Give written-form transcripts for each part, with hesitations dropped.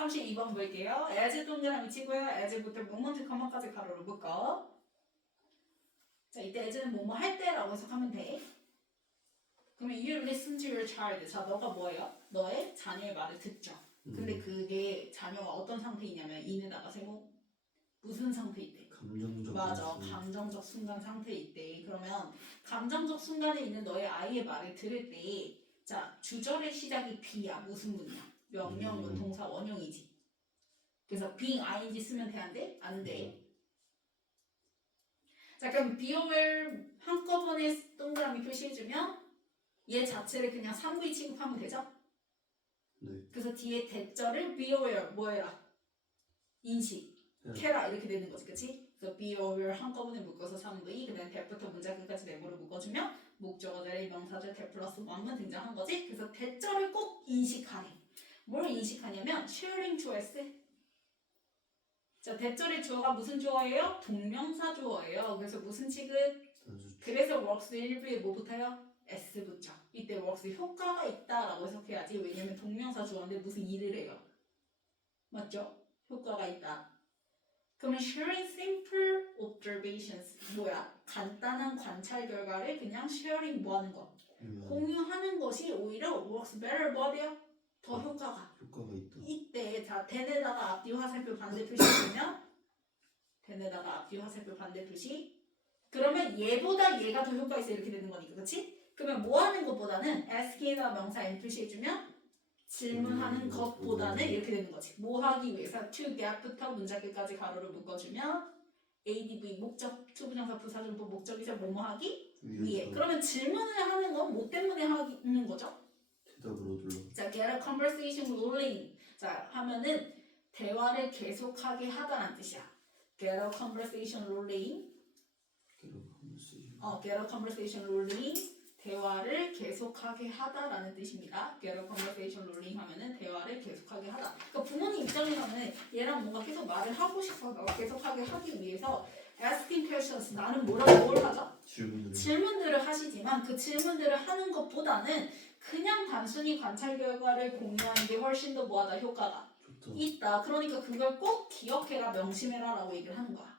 32번 볼게요. as 동그라미 치고요. as부터 목먼트 커먼까지 가로로 묶어. 자, 이때 as는 뭐뭐 할 때라고 해석하면 돼. 그러면 you listen to your child. 자, 너가 뭐예요? 너의 자녀의 말을 듣죠. 근데 그게 자녀가 어떤 상태이냐면 인에다가 세모 무슨 상태 있대? 감정적. 맞아. 감정적 순간 상태 있대. 그러면 감정적 순간에 있는 너의 아이의 말을 들을 때 자, 주절의 시작이 be야. 무슨 문이야? 명령문, 동사, 원형이지. 그래서 being ing 쓰면 돼, 안 돼? 안 돼. 자, 그럼 be aware 한꺼번에 동그라미 표시해주면 얘 자체를 그냥 3V 취급하면 되죠? 네. 그래서 뒤에 대절을 be aware 뭐해라? 인식. 캐라 이렇게 되는 거지, 그치? 그래서 be aware 한꺼번에 묶어서 3V 그 다음에 대부터 문장 끝까지 네모를 묶어주면 목적어 자리 명사절 대 플러스 1만 등장한 거지? 그래서 대절을 꼭 인식하래. 뭘 인식하냐면 sharing choice. 자, 대절의 주어가 무슨 주어예요? 동명사 주어예요. 그래서 무슨 취급? 그래서 works 일부에 뭐 붙어요? S 붙죠. 이때 works 효과가 있다라고 해석해야지. 왜냐면 동명사 주어인데 무슨 일을 해요. 맞죠? 효과가 있다. 그러면 sharing simple observations 뭐야? 간단한 관찰 결과를 그냥 sharing 뭐 하는 거? 공유하는 것이 오히려 works better 뭐돼요? 더 효과가 있다. 이때 자 den에다가 앞뒤 화살표 반대 표시해주면 den에다가 앞뒤 화살표 반대 표시 그러면 얘보다 얘가 더 효과 있어 이렇게 되는 거니까 그렇지? 그러면 뭐 하는 것보다는 ask에다 명사 n 표시해주면 질문하는 것보다는 이렇게 되는 거지. 뭐 하기 위해서 to get부터 문장 끝까지 가로를 묶어주면 adv 목적 투부정사 부사절법 목적이죠. 뭐뭐 하기 위해. 그러면 질문을 하는 건 뭐 때문에 하는 거죠? 대답으로 둘러. 자, get a conversation rolling. 자, 하면은 대화를 계속하게 하다라는 뜻이야. get a conversation rolling. get a conversation rolling. 대화를 계속하게 하다라는 뜻입니다. get a conversation rolling 하면은 대화를 계속하게 하다. 그러니까 부모님 입장에서는 얘랑 뭔가 계속 말을 하고 싶어서 계속하게 하기 위해서 asking questions 나는 뭐라고 뭘 하죠? 질문들을 하시지만 그 질문들을 하는 것보다는 그냥 단순히 관찰 결과를 공유하는 게 훨씬 더 뭐하다 효과가 좋다. 있다. 그러니까 그걸 꼭 기억해라 명심해라 라고 얘기를 하는 거야.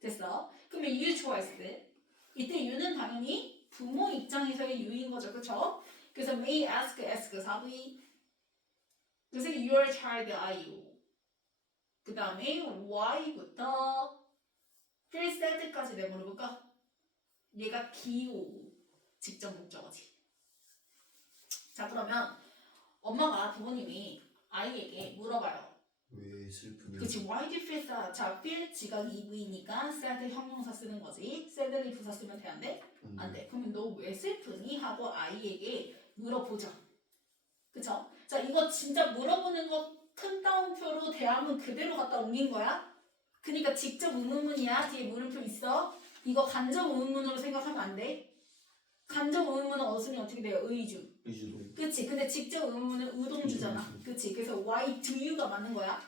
됐어? 그러면 you choice 이때 you는 당연히 부모 입장에서의 you인 거죠. 그쵸? 그래서 may ask 4V 그래서 your child are you 그 다음에 why부터 feel sad까지 내물어볼까? 얘가 기호 직접 목적어지. 자 그러면 엄마가 부모님이 아이에게 물어봐요. 왜 슬프냐? 그치 why do you feel sad? 자 feel 지각 EV니까 sad 형용사 쓰는 거지. sadly 부사 쓰면 돼 안 돼? 안 돼. 그러면 너 왜 슬프니? 하고 아이에게 물어보죠. 그쵸? 자 이거 진짜 물어보는 거 큰 따옴표로 대화문 그대로 갖다 옮긴 거야. 그니까 직접 의문문이야. 뒤에 물음표 있어. 이거 간접 의문문으로 생각하면 안 돼. 간접 의문문은 어순이 어떻게 돼요? 의주. 의주동. 그치. 근데 직접 의문문은 의동주잖아. 그치. 그래서 why do you가 맞는 거야.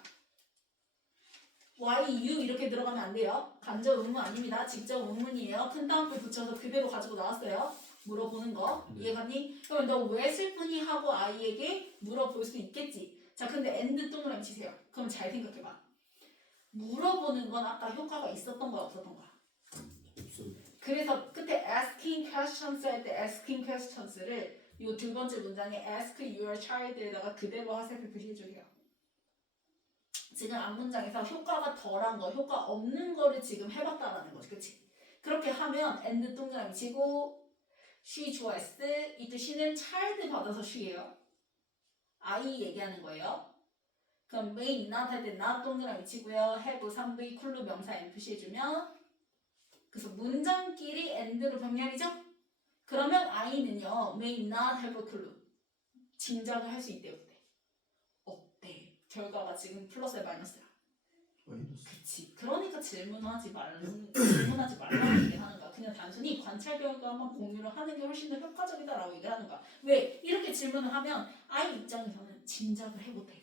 why you 이렇게 들어가면 안 돼요. 간접 의문 아닙니다. 직접 의문이에요. 큰 따옴표 붙여서 그대로 가지고 나왔어요. 물어보는 거. 이해갔니? 그럼 너 왜 슬프니? 하고 아이에게 물어볼 수 있겠지. 자 근데 and 동그라미 치세요. 그럼 잘 생각해봐. 물어보는 건 아까 효과가 있었던 거야 없었던 거야? 없어. 그래서 끝에 asking questions 할 때 asking questions를 이 두 번째 문장에 ask your child에다가 그대로 화살표 표시해주세요. 지금 앞문장에서 효과가 덜한 거, 효과 없는 거를 지금 해봤다라는 거지, 그치? 그렇게 하면 and 동그라미 치고 she 좋아했을 이때 she는 child 받아서 she예요. 아이 얘기하는 거예요. 그럼 may not 할 때 not 동그라미 치고요. have 3V 쿨루 명사 n 표시해주면 그래서 문장끼리 and로 병렬이죠? 그러면 I는요 may not have a clue 짐작을 할 수 있대요. 없대. 결과가 지금 플러스야 마이너스야? 마이너스. 그치. 그러니까 질문하지 말라는 얘기를 하는 거야. 그냥 단순히 관찰 결과만 공유를 하는 게 훨씬 더 효과적이다라고 얘기를 하는 거야. 왜? 이렇게 질문을 하면 아이 입장에서는 짐작을 해못해.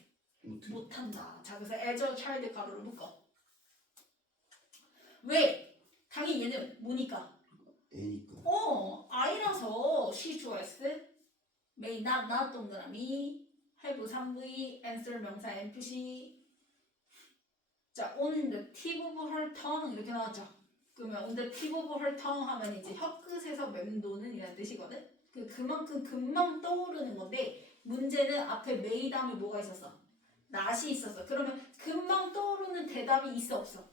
못한다. 자 그래서 as a child 가로를 묶어. 왜? 당연히 얘는 뭐니까? 애니까. I라서 she 좋아했을 may not 동그라미 have 3V, answer 명사 NPC. 자, on the tip of her tongue 이렇게 나왔죠. 그러면 on the tip of her tongue 하면 이제 혀끝에서 맴도는 이라는 뜻이거든. 그만큼 금방 떠오르는 건데 문제는 앞에 may 다음에 뭐가 있었어? not이 있었어. 그러면 금방 떠오르는 대답이 있어 없어?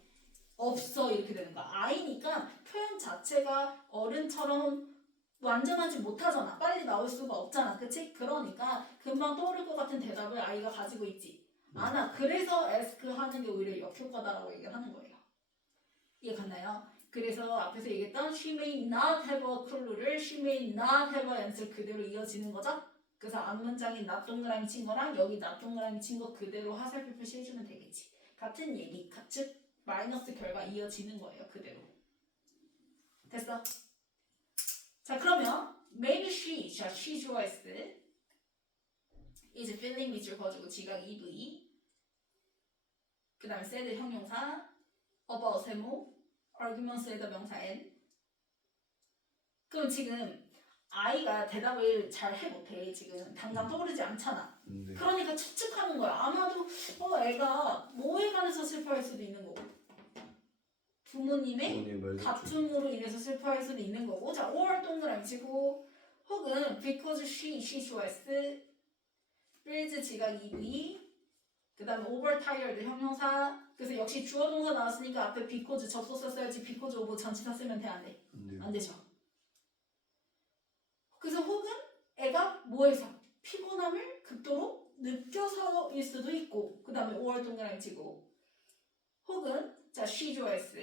없어 이렇게 되는 거야. 아이니까 표현 자체가 어른처럼 완전하지 못하잖아. 빨리 나올 수가 없잖아. 그치? 그러니까 금방 떠오를 것 같은 대답을 아이가 가지고 있지. 아나 그래서 ask 하는 게 오히려 역효과다라고 얘기를 하는 거예요. 이해 갔나요? 그래서 앞에서 얘기했던 she may not have a clue를 she may not have a answer 그대로 이어지는 거죠. 그래서 앞문장에 not 동그라미 친 거랑 여기 not 동그라미 친 거 그대로 화살표 표시해주면 되겠지. 같은 얘기, 즉 마이너스 결과 이어지는 거예요. 그대로. 됐어? 자 그러면 maybe she, 자 she 좋아했어. is feeling 밑줄 그어주고 지각 EV 그 다음에 said 형용사 about 세모 arguments에다 명사 n 그럼 지금 아이가 대답을 잘 해 못해. 지금 당장 떠오르지 않잖아. 네. 그러니까 추측하는 거야. 아마도 애가 뭐에 관해서 슬퍼할 수도 있는 거고 부모님의 다툼으로 인해서 슬퍼할 수도 있는 거고 자 5월 동그라미 치고 혹은 because she 좋아했어 feels 지각 EV 그 다음에 overtired 형용사 그래서 역시 주어 동사 나왔으니까 앞에 because 접속사 써야지 because of 전치사 쓰면 돼 안 돼? 안 되죠. 그래서 혹은 애가 뭐해서 피곤함을 극도로 느껴서일 수도 있고 그 다음에 5월 동그라미 치고 혹은 자 she 좋아했어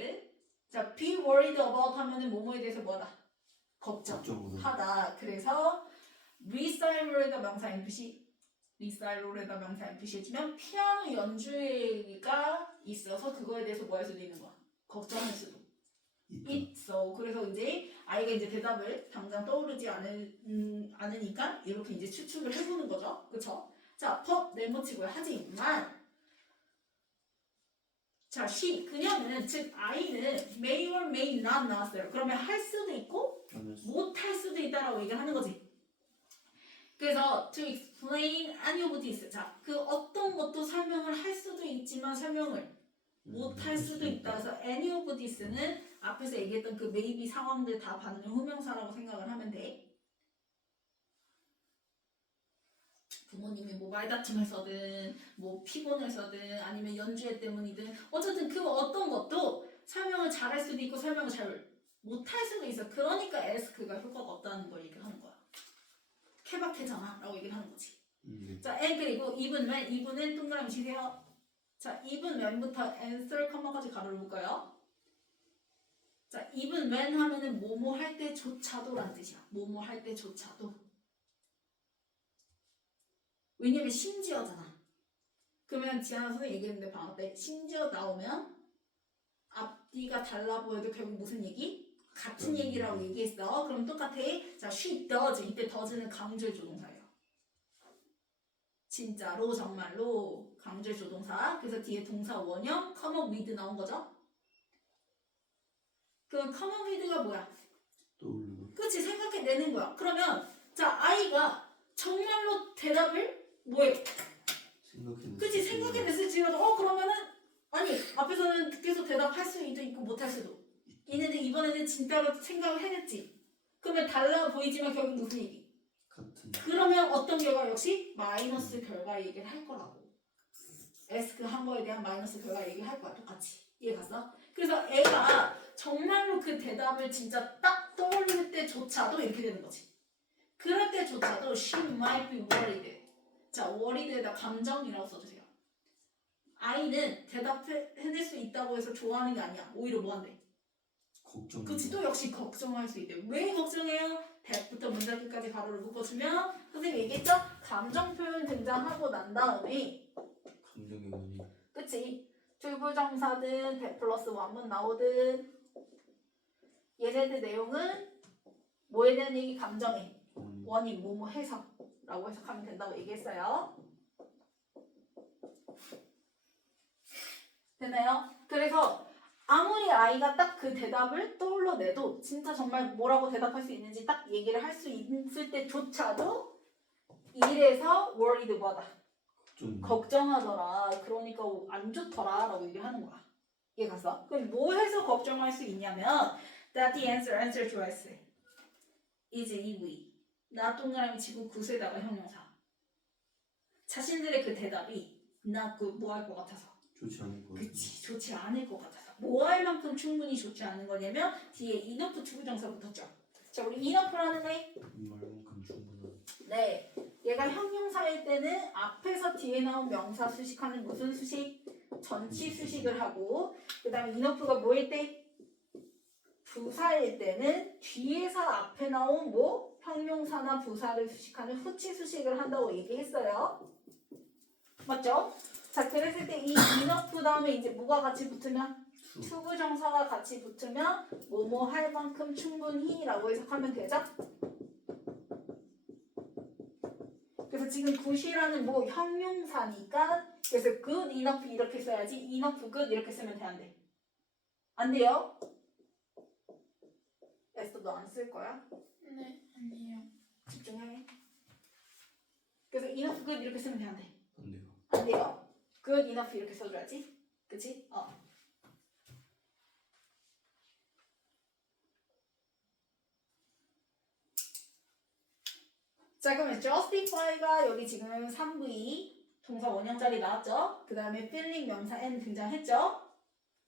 자 be worried about 하면은 뭐뭐에 대해서 뭐하다? 걱정하다. 그래서 recital에다 명사 NPC recital에다 명사 NPC 해주면 피아노 연주회가 있어서 그거에 대해서 뭐 할 수도 있는 거야? 걱정할 수도 있어. 그래서 이제 아이가 이제 대답을 당장 떠오르지 않으니까 이렇게 이제 추측을 해보는 거죠. 그쵸? 자, but 네모치고요. 하지만 자, she 그녀는 즉 아이는 may or may not 나왔어요. 그러면 할 수도 있고 못 할 수도 있다라고 얘기를 하는 거지. 그래서 to explain any of this 자, 그 어떤 것도 설명을 할 수도 있지만 설명을 못 할 수도 있다. 그래서 any of this는 앞에서 얘기했던 그 maybe 상황들 다 받는 후명사라고 생각을 하면 돼. 부모님이 뭐 말다툼해서든 뭐 피곤해서든 아니면 연주회 때문이든 어쨌든 그 어떤 것도 설명을 잘할 수도 있고 설명을 잘 못할 수도 있어. 그러니까 ask가 효과가 없다는 걸 얘기하는 거야. 케바케잖아 라고 얘기를 하는 거지. 자, and 그리고 even when even은 동그라미 치세요. 자, even when부터 answer 컴마까지 가로를 볼까요? 자, even when 하면은 뭐뭐 할 때조차도라는 뜻이야. 뭐뭐 할 때조차도. 왜냐면 심지어잖아. 그러면 지하나 선생님 얘기했는데 방학 때 심지어 나오면 앞뒤가 달라 보여도 결국 무슨 얘기? 같은 얘기라고 얘기했어. 그럼 똑같아. 자, she does. 이때 does는 강조의 조동사예요. 진짜로 정말로 강조의 조동사. 그래서 뒤에 동사 원형 come up with 나온 거죠. 그 come up with가 뭐야? 떠오르고. 그치 생각해내는 거야. 그러면 자 아이가 정말로 대답을 뭐해? 그치 생각해냈을지라도 그러면은 아니 앞에서는 계속 대답할 수도 있고 못할 수도 있는데 이번에는 진짜로 생각을 해냈지. 그러면 달라 보이지만 결국 무슨 얘기? 같은. 그러면 어떤 결과 역시 마이너스 결과 얘기를 할 거라고. 에스크 한 거에 대한 마이너스 결과 얘기를 할 거야. 똑같이. 이해 갔어? 그래서 애가 정말로 그 대답을 진짜 딱 떠올릴 때조차도 이렇게 되는 거지. 그럴 때조차도 she might be worried. 자, worried에다 감정이라고 써주세요. 아이는 대답해낼 수 있다고 해서 좋아하는 게 아니야. 오히려 뭐 한대? 걱정. 그치 또 역시 걱정할 수 있대. 왜 걱정해요? 대부터 문장 끝까지 가로를 묶어주면 선생님이 얘기했죠? 감정 표현 등장하고 난 다음에 감정의 원인. 그치? 줄부정사든 대 플러스 원문 나오든 얘네들 내용은 뭐에 대한 얘기? 감정의 원인 뭐뭐 해석라고 해석하면 된다고 얘기했어요. 되나요? 그래서 아무리 아이가 딱 그 대답을 떠올려내도 진짜 정말 뭐라고 대답할 수 있는지 딱 얘기를 할 수 있을 때조차도 이래서 worried 뭐다? 걱정. 걱정하더라. 그러니까 안 좋더라 라고 얘기하는 거야. 이해 갔어? 그럼 뭐 해서 걱정할 수 있냐면 that the answer choice is EV. 나 동그라미 치고 굿에다가 형용사. 자신들의 그 대답이 나 그 뭐 할 것 같아서. 좋지 않을 것 같아. 그치, 좋지 않을 것 같아서. 뭐 할 만큼 충분히 좋지 않은 거냐면 뒤에 enough 투부정사 붙었죠. 자, 우리 enough라는 애. 말만큼 충분한. 네, 얘가 형용사일 때는 앞에서 뒤에 나온 명사 수식하는 무슨 수식? 전치 수식을 하고, 그 다음에 enough가 뭐일 때? 부사일 때는 뒤에서 앞에 나온 뭐? 형용사나 부사를 수식하는 후치 수식을 한다고 얘기했어요. 맞죠? 자, 그랬을 때 이 enough 다음에 이제 뭐가 같이 붙으면? 투부정사가 같이 붙으면 뭐뭐 할 만큼 충분히 라고 해석하면 되죠? 그래서 지금 굿이라는 뭐 형용사니까 그래서 good enough 이렇게 써야지 enough good 이렇게 쓰면 돼 안 돼? 안 돼요? 에스터 너 안 쓸 거야? 네, 아니에요. 집중해. 그래서 enough good 이렇게 쓰면 돼 안 돼? 안 돼요. 안 돼요. good enough 이렇게 써줘야지. 그치? 자, 그러면 justify가 여기 지금 3V 동사 원형자리 나왔죠? 그 다음에 feeling 명사 N 등장했죠?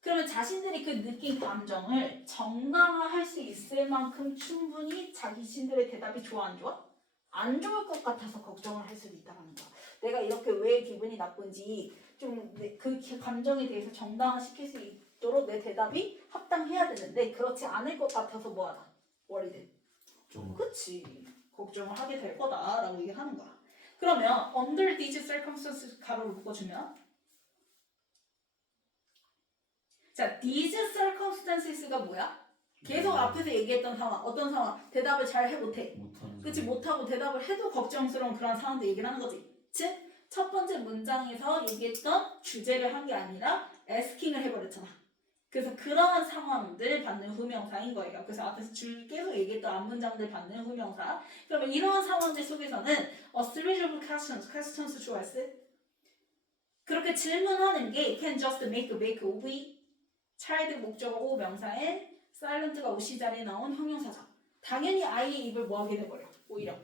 그러면 자신들이 그 느낀 감정을 정당화할 수 있을 만큼 충분히 자신들의 대답이 좋아 안 좋아? 안 좋을 것 같아서 걱정을 할 수도 있다는 거야. 내가 이렇게 왜 기분이 나쁜지 좀 그 감정에 대해서 정당화시킬 수 있도록 내 대답이 합당해야 되는데 그렇지 않을 것 같아서 뭐하다? worried. 걱정. 그치. 걱정을 하게 될 거다라고 얘기하는 거야. 그러면 under these circumstances 가로를 묶어주면 자, these circumstances가 뭐야? 계속 앞에서 얘기했던 상황. 어떤 상황? 대답을 잘 해 못해. 못하는. 그치? 못하고 대답을 해도 걱정스러운 그런 상황도 얘기를 하는 거지. 즉, 첫 번째 문장에서 얘기했던 주제를 한 게 아니라 asking을 해버렸잖아. 그래서 그러한 상황들 받는 후명사인 거예요. 그래서 앞에서 계속 얘기했던 앞문장들 받는 후명사. 그러면 이러한 상황들 속에서는 a series of questions 좋아했어? 그렇게 질문하는 게 can just make of child 목적어 O 명사에 silent가 OC 자리에 나온 형용사죠. 당연히 아이의 입을 뭐하게 돼버려. 오히려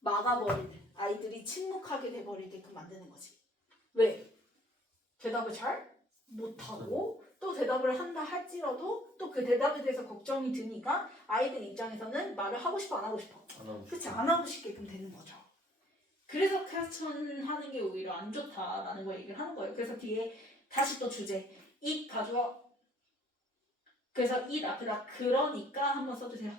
막아버리는 아이들이 침묵하게 돼버리게끔 만드는 거지. 왜? 대답을 잘 못하고 또 대답을 한다 할지라도 또 그 대답에 대해서 걱정이 드니까 아이들 입장에서는 말을 하고 싶어 안 하고 싶어? 안 하고 그치? 싶어. 안 하고 싶게끔 되는 거죠. 그래서 퀘스천 하는 게 오히려 안 좋다라는 거 얘기를 하는 거예요. 그래서 뒤에 다시 또 주제 it 가져와. 그래서 it 앞에다 그러니까 한번 써주세요.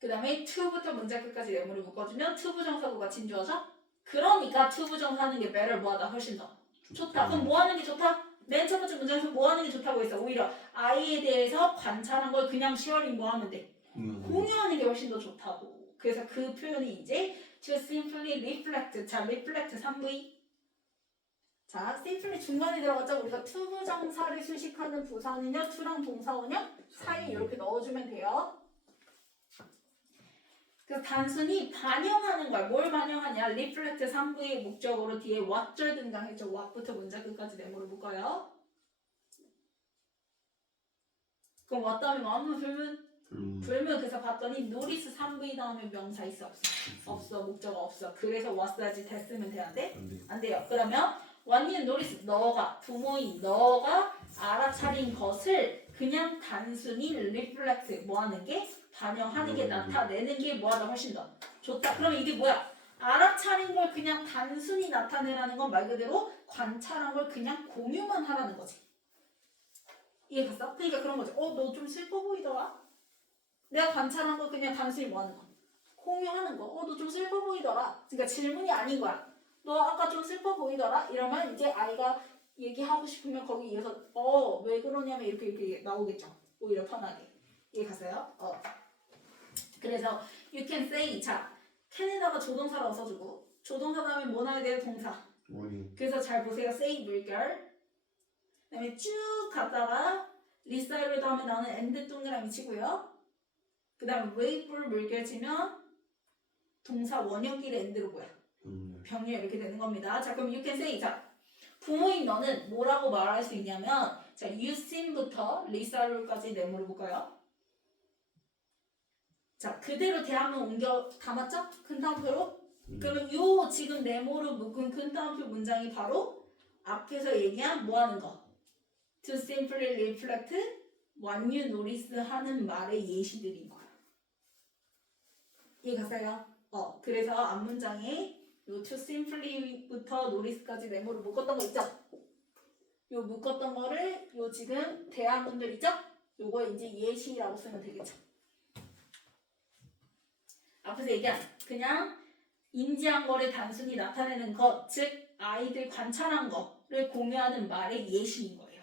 그 다음에 to부터 문장 끝까지 네모를 묶어주면 to 부정사구가 진주어죠? 그러니까 to 부정사 하는 게 better 뭐하다 훨씬 더 좋다. 그럼 뭐 하는 게 좋다? 맨 첫 번째 문장에서 뭐 하는 게 좋다고 했어? 오히려 아이에 대해서 관찰한 걸 그냥 쉐어링 뭐 하면 돼? 공유하는 게 훨씬 더 좋다고. 그래서 그 표현이 이제 to simply reflect. 자, reflect 3V. 자, simply 중간에 들어갔죠? 우리가 to 부정사를 수식하는 부사는요, to랑 동사원형 사이에 이렇게 넣어주면 돼요. 그래서 단순히 반영하는 거야. 뭘 반영하냐? reflect 3V의 목적으로 뒤에 what절 등장했죠. what부터 문장 끝까지 네모를 묶어요. 그럼 what 다음에 뭐 한번 불문. 그래서 봤더니 notice 3V 다음에 명사 있어 없어? 없어. 목적어 없어. 그래서 what까지 됐으면 되는데 안 돼요. 그러면 when you notice 너가 부모인 너가 알아차린 것을 그냥 단순히 reflect 뭐 하는 게 반영하는 게 나타내는 게 뭐하다 훨씬 더 좋다. 그러면 이게 뭐야? 알아차린 걸 그냥 단순히 나타내라는 건 말 그대로 관찰한 걸 그냥 공유만 하라는 거지. 이해 갔어? 그러니까 그런 거지. 너 좀 슬퍼 보이더라? 내가 관찰한 거 그냥 단순히 뭐 하는 거? 공유하는 거. 너 좀 슬퍼 보이더라? 그러니까 질문이 아닌 거야. 너 아까 좀 슬퍼 보이더라? 이러면 이제 아이가 얘기하고 싶으면 거기 이어서 왜 그러냐면 이렇게 나오겠죠. 오히려 편하게. 이해 갔어요? 그래서 you can say 자 can에다가 조동사라고 써주고 조동사 다음에 뭐 나와야 돼요? 동사. 그래서 잘 보세요. say 물결 그 다음에 쭉 갔다가 리사이를 다음에 나오는 and 동그라미 치고요. 그 다음 wave를 물결치면 동사 원형끼리 엔드로 뭐야? 병렬. 병렬 이렇게 되는 겁니다. 자 그럼 you can say 자 부모인 너는 뭐라고 말할 수 있냐면 자 you seem부터 리사룰까지 네모를 볼까요? 자 그대로 대한문 옮겨 담았죠? 큰 따옴표로? 그러면 요 지금 네모로 묶은 큰 따옴표 문장이 바로 앞에서 얘기한 뭐 하는 거? To simply reflect what you notice 하는 말의 예시들인 거야. 이해갔어요? 그래서 앞문장에 요 to simply부터 notice까지 네모를 묶었던 거 있죠? 요 묶었던 거를 요 지금 대화문들 있죠? 요거 이제 예시라고 쓰면 되겠죠? 앞에서 얘기한 그냥 인지한 거를 단순히 나타내는 것, 즉 아이들 관찰한 거를 공유하는 말의 예시인 거예요.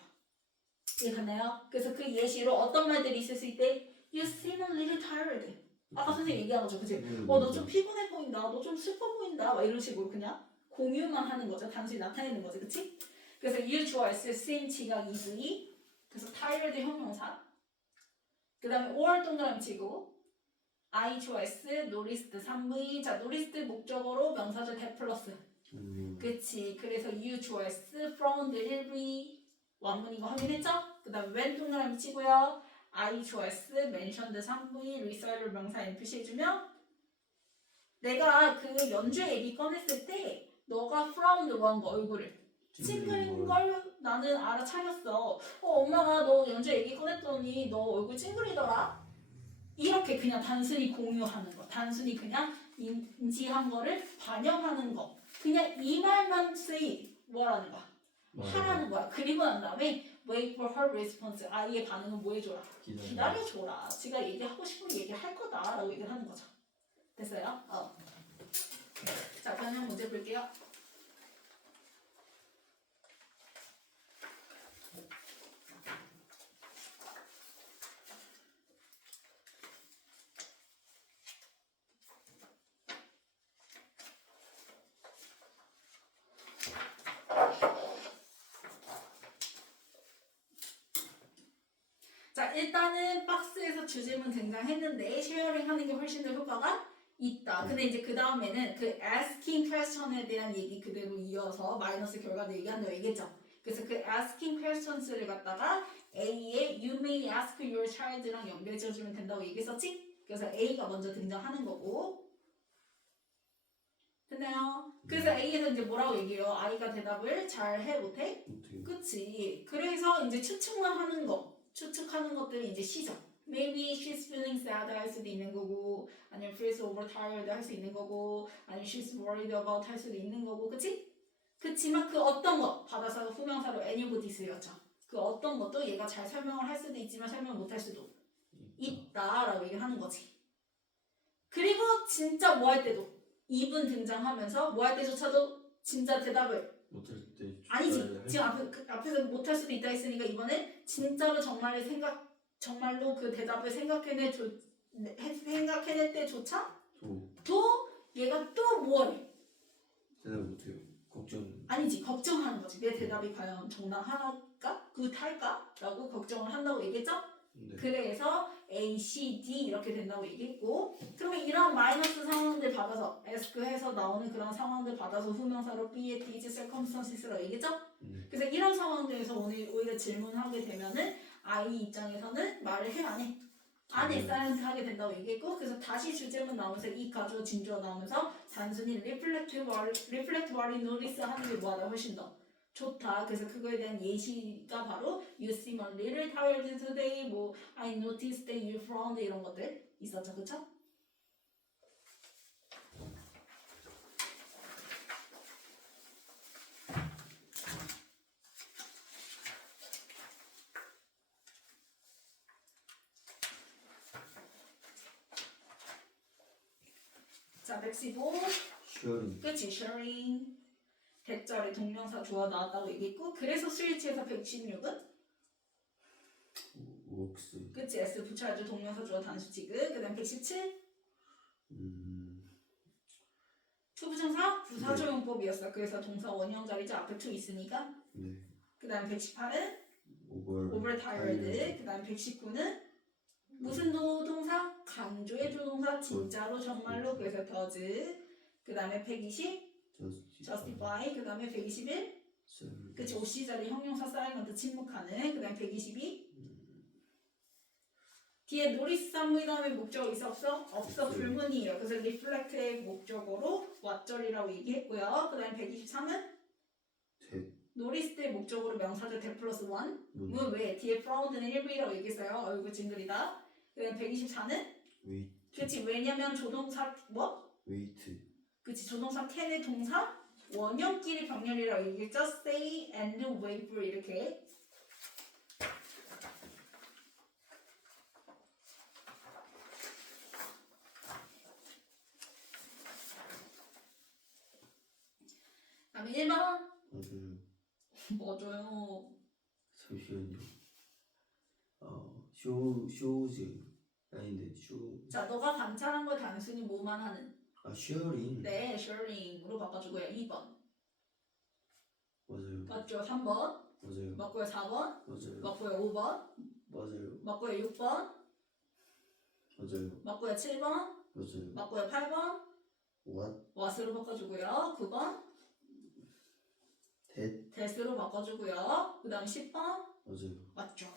이해가나요? 그래서 그 예시로 어떤 말들이 있을 수 있대? You seem a little tired. 아까 선생님 얘기한 거죠, 그치? 너 좀 피곤해 보인다, 너 좀 슬퍼 보인다, 막 이런 식으로 그냥 공유만 하는 거죠. 단순히 나타내는 거지, 그치? 그래서 you 좋아했을 seem 지각 easily. 그래서 tired 형용사. 그 다음에 or 동그라미 치고 I 좋아했을 noticed 3V. 자, noticed 목적어로 명사절 that 플러스. 그치? 그래서 you 좋아했을 from 1V. 원문인 거 확인했죠? 그 다음 when 동그라미 치고요. I 좋아했을 mentioned 3V 리사를 명사 NPC 해주면 내가 그 연주 얘기 꺼냈을 때 너가 frowned 한 거 얼굴을 찡그린 걸 나는 알아차렸어. 엄마가 너 연주 얘기 꺼냈더니 너 얼굴 찡그리더라. 이렇게 그냥 단순히 공유하는 거, 단순히 그냥 인지한 거를 반영하는 거. 그냥 이 말만 say 뭐라는 거야? 하라는 거야. 그리고 난 다음에 wait for her response. 아이의 반응은 뭐 해줘라? 기다려줘라. 지가 얘기하고 싶은 얘기 할 거다라고 얘기를 하는 거죠. 됐어요? 자, 변형 문제 볼게요. 자, 일단은 박스에서 주제문 등장했는데 쉐어링 하는 게 훨씬 더 효과가 있다. 근데 이제 그 다음에는 그 asking question에 대한 얘기 그대로 이어서 마이너스 결과도 얘기한다고 얘기했죠. 그래서 그 asking questions를 갖다가 A에 you may ask your child랑 연결해 주면 된다고 얘기했었지? 그래서 A가 먼저 등장하는 거고. 됐나요? 그래서 A에서 이제 뭐라고 얘기해요? 아이가 대답을 잘 해 못해? 그치. 그래서 이제 추측만 하는 거. 추측하는 것들이 이제 C죠. Maybe she's feeling sad 할 수도 있는 거고, 아니면 feels overtired 할 수 있는 거고, 아니면 she's worried about 할 수도 있는 거고, 그치? 그치만 그 어떤 것 받아서 후명사로 anybody 쓰였죠. 그 어떤 것도 얘가 잘 설명을 할 수도 있지만 설명을 못 할 수도 있다라고 얘기를 하는 거지. 그리고 진짜 뭐 할 때도 이분 등장하면서 뭐 할 때조차도 진짜 대답을 못할 때 아니지. 지금 앞에서 못할 수도 있다 했으니까 이번엔 진짜로 정말로 그 대답을 생각해낼 때조차 또 얘가 또 뭘? 대답 못해요. 걱정. 아니지. 걱정하는 거지. 내 대답이 과연 정당할까? 굿할까? 라고 걱정을 한다고 얘기했죠? 네. 그래서 A, C, D 이렇게 된다고 얘기했고 그러면 이런 마이너스 상황들 받아서 ask해서 나오는 그런 상황들 받아서 후명사로 be at these circumstances라고 얘기했죠? 그래서 이런 상황들에서 오히려 질문하게 되면은 I 입장에서는 말을 해 안 해? 안 해. 사이런트 하게 된다고 얘기했고 그래서 다시 주제문 나오면서 이 가주어 진주어 나오면서 단순히 reflect what you notice 하는 게 뭐하다 훨씬 더 좋다. 그래서 그거에 대한 예시가 바로 You seem a little tired today. 뭐 I noticed that you frowned 이런 것들 있었죠, 그렇죠? 자, 115. 쉐어링. 그치, sharing. 대절에 동명사 주어 나왔다고 얘기했고 그래서 스위치에서 116은 웍스. 그치 S 붙여야죠. 동명사 주어 단수 지급. 그 다음 117 투부정사 부사조용법이었어. 그래서 동사 원형 자리죠. 앞에 to 있으니까. 네. 그 다음 118은 over tired. 그 다음 119는 무슨 조동사? 강조의 조동사 진짜로 정말로 그래서 does 그 다음에 120 justify 그 다음에 121 그치 OC 자리 형용사 사이먼트 침묵하는 그 다음에 122 뒤에 노리스 산무이 다음에 목적어 있어 없어? 없어 불문이에요. 그래서 reflect의 목적어로 what절이라고 얘기했고요. 그 다음에 123은 노리스 때 목적어로 명사절 대 플러스 1은 왜? 뒤에 프라우드는 1부이라고 얘기했어요. 어이구 징글이다. 그 다음에 124는 웨이트 그치 왜냐면 조동사 뭐? 웨이트 그치 조동사 can의 동사 원형끼리 병렬이라고 얘기했죠. stay and wait for 이렇게 다음에 1번 맞아요. 뭐줘요? 잠시만요. 쇼즈 아닌데 자 너가 관찰한 걸 단순히 뭐만 하는 쉐어링 네 sharing으로 바꿔주고요. 2번 맞아요. 맞죠? 3번 맞아요. 맞고요. 4번 맞아요. 맞고요. 5번 맞아요. 맞고요. 6번 맞아요. 맞고요. 7번 맞아요. 맞고요. 8번 What? what으로 바꿔주고요. 9번 That? that으로 바꿔주고요. 그 다음 10번 맞아요. 맞죠?